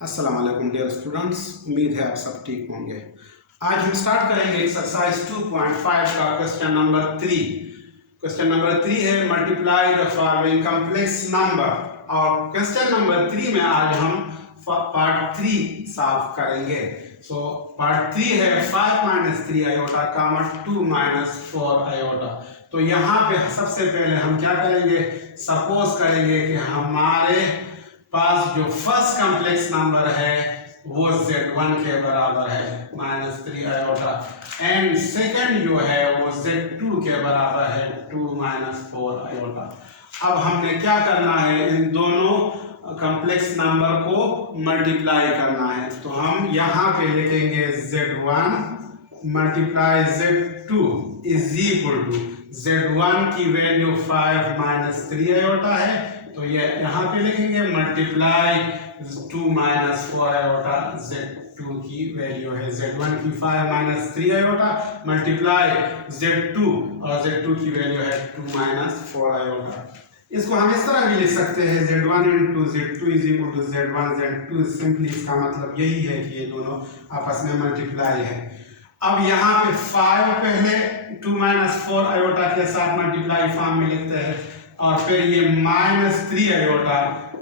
अस्सलाम वालेकुम dear students, उम्मीद है आप सब ठीक होंगे। आज हम स्टार्ट करेंगे एक्सरसाइज 2.5 का क्वेश्चन नंबर 3। क्वेश्चन नंबर 3 है multiply the following complex number. और क्वेश्चन नंबर 3 में आज हम पार्ट 3 सॉल्व करेंगे। सो पार्ट 3 है 5 - 3 आयोटा कामा 2 - 4 आयोटा। तो यहाँ पे सबसे पहले हम क्या करेंगे, सपोज करेंगे कि हमारे पास जो फर्स्ट कॉम्प्लेक्स नंबर है वो Z1 के बराबर है -3 आयोटा, एंड सेकंड जो है वो Z2 के बराबर है 2 - 4 आयोटा। अब हमने क्या करना है, इन दोनों कॉम्प्लेक्स नंबर को मल्टीप्लाई करना है। तो हम यहाँ पे लिखेंगे Z1 × Z2 is equal to Z1 की वैल्यू 5 - 3 आयोटा है, तो ये यहाँ पे लिखेंगे मल्टीप्लाई 2 - 4 आयोटा Z2 की वैल्यू है। Z1 की 5 - 3 आयोटा मल्टीप्लाई Z2 और Z2 की वैल्यू है 2 - 4 आयोटा। इसको हम इस तरह भी लिख सकते हैं Z1 × Z2 is equal to Z1 Z2। Simply इसका मतलब यही है कि ये दोनों आपस में मल्टीप्लाई है। अब यहाँ पे 5 पहले 2 - 4 आयोटा के साथ मल्टीप्लाई फॉर्म में लिखते हैं, और फिर ये -3 आयोटा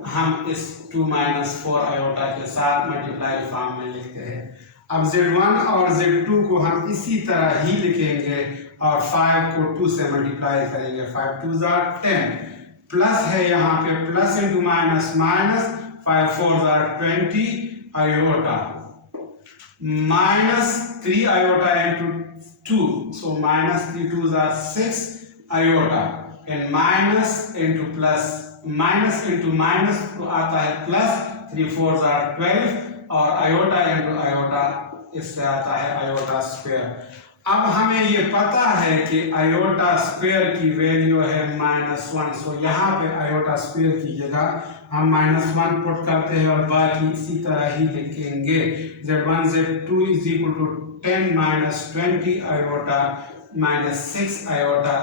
हम इस 2 - 4 आयोटा के साथ मल्टीप्लाई फॉर्म में लिखते हैं। अब Z1 और Z2 को हम इसी तरह ही लिखेंगे और 5 को 2 से मल्टीप्लाई करेंगे। 5 2 = 10, प्लस है यहाँ पे plus into minus minus, 5 4 = 20 iota -3 iota into 2, so -3 2 = 6 iota, and minus into plus, minus into minus तो आता है प्लस, 3 4 = 12, और आयोटा इंटू आयोटा इससे आता है आयोटा स्क्वायर। अब हमें ये पता है कि आयोटा स्क्वायर की वैल्यू है -1, सो यहाँ पे आयोटा स्क्वायर की जगह हम -1 पुट करते हैं और बाकी इसी तरह ही लिखेंगे। Z1 Z2 is equal to 10 - 20 iota -6 iota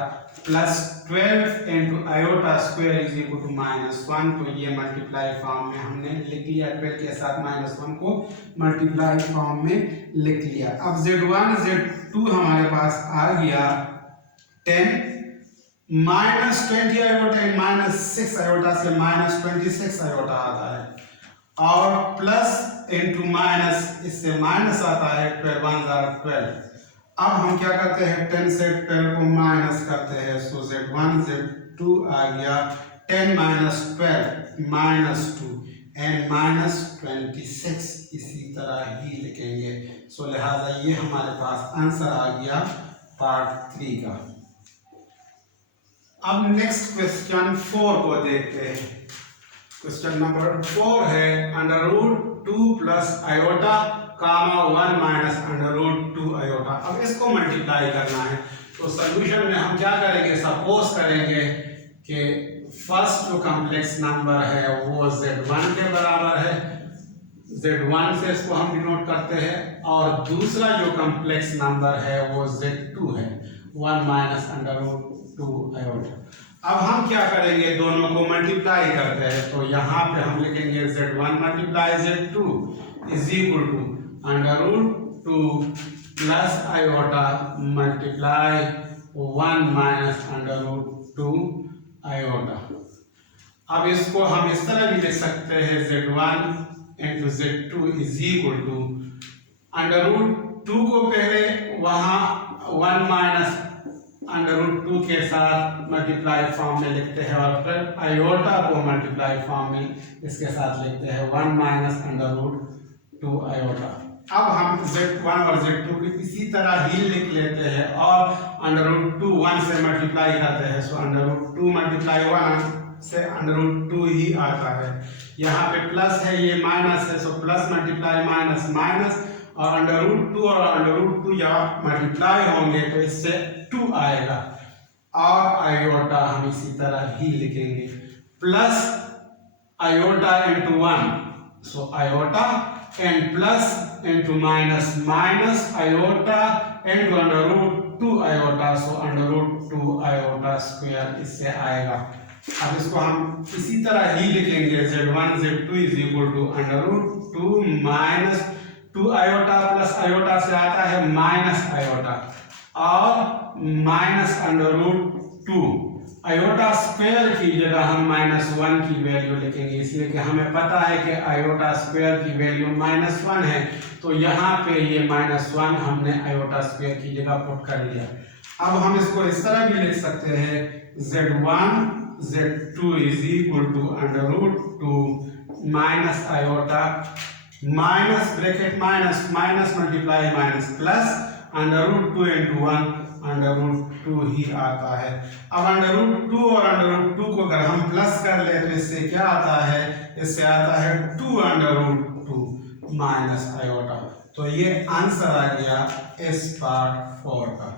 plus 12 into iota square is equal to -1। तो ये मल्टीप्लाई फॉर्म में हमने लिख लिया, 12 के साथ -1 को मल्टीप्लाई फॉर्म में लिख लिया। अब Z1 Z2 हमारे पास आ गया 10 -20 आयोटा एंड -6 आयोटा से -26 आयोटा आता है, और प्लस इंटू माइनस, इससे माइनस आता है 12 1 = 12। अब हम क्या करते हैं, 10 से 12 को माइनस करते हैं, सो Z1 Z2 आ गया 10 - 12 -2 एंड -26 इसी तरह ही लिखेंगे। सो लिहाजा ये हमारे पास आंसर आ गया पार्ट 3 का। अब नेक्स्ट क्वेश्चन 4 को देखते हैं। क्वेश्चन नंबर 4 है √2 + आयोटा कामा 1 - √2 आयोटा। अब इसको मल्टीप्लाई करना है, तो सॉल्यूशन में हम क्या करेंगे, सपोज करेंगे कि फर्स्ट जो कॉम्प्लेक्स नंबर है वो Z1 के बराबर है, Z1 से इसको हम डिनोट करते हैं, और दूसरा जो कॉम्प्लेक्स नंबर है वो Z2 है, 1 - √2 आयोटा। अब हम क्या करेंगे, दोनों को मल्टीप्लाई करते हैं, तो यहाँ पे हम लिखेंगे Z1 × Z2 is equal to √2 plus iota multiply 1 - √2 iota. अब इसको हम इस तरह भी लिख सकते हैं, Z1 × Z2 is equal to √2 को पहले वहाँ 1 - √2 के साथ मल्टीप्लाई फॉर्म में लिखते हैं, और फिर आयोटा को मल्टीप्लाई फॉर्म में इसके साथ लिखते हैं 1 - √2 आयोटा। अब हम Z1 और Z2 को इसी तरह ही लिख लेते हैं और √2 1 से मल्टीप्लाई करते हैं, सो √2 × 1 से √2 ही आता है। यहाँ पे प्लस है, ये माइनस है, so plus multiply minus minus, और √2 और √2 जब मल्टीप्लाई होंगे तो इससे 2 आएगा, और आयोटा हम इसी तरह ही लिखेंगे, plus iota into 1, so iota, and plus into minus minus iota into √2 iota, so √2 iota square इससे आएगा। अब इसको हम इसी तरह ही लिखेंगे, Z1 Z2 is equal to √2 minus 2 iota plus iota से आता है माइनस आयोटा और minus under root 2 iota square की जगह हम -1 की वैल्यू लिखेंगे, इसलिए कि हमें पता है कि आयोटा स्क्वायर की वैल्यू -1 है, तो यहाँ पे ये -1 हमने आयोटा स्क्वायर की जगह पुट कर लिया। अब हम इसको इस तरह भी लिख सकते हैं z1 z2 is equal to under root 2 minus iota minus bracket minus minus multiply minus plus under root 2 into 1 under root 2 ही आता है। अब अंडर रूट 2 और अंडर रूट 2 को अगर हम प्लस कर ले तो इससे क्या आता है, इससे आता है 2 अंडर रूट 2 माइनस आयोटा। तो ये आंसर आ गया इस पार्ट 4 का।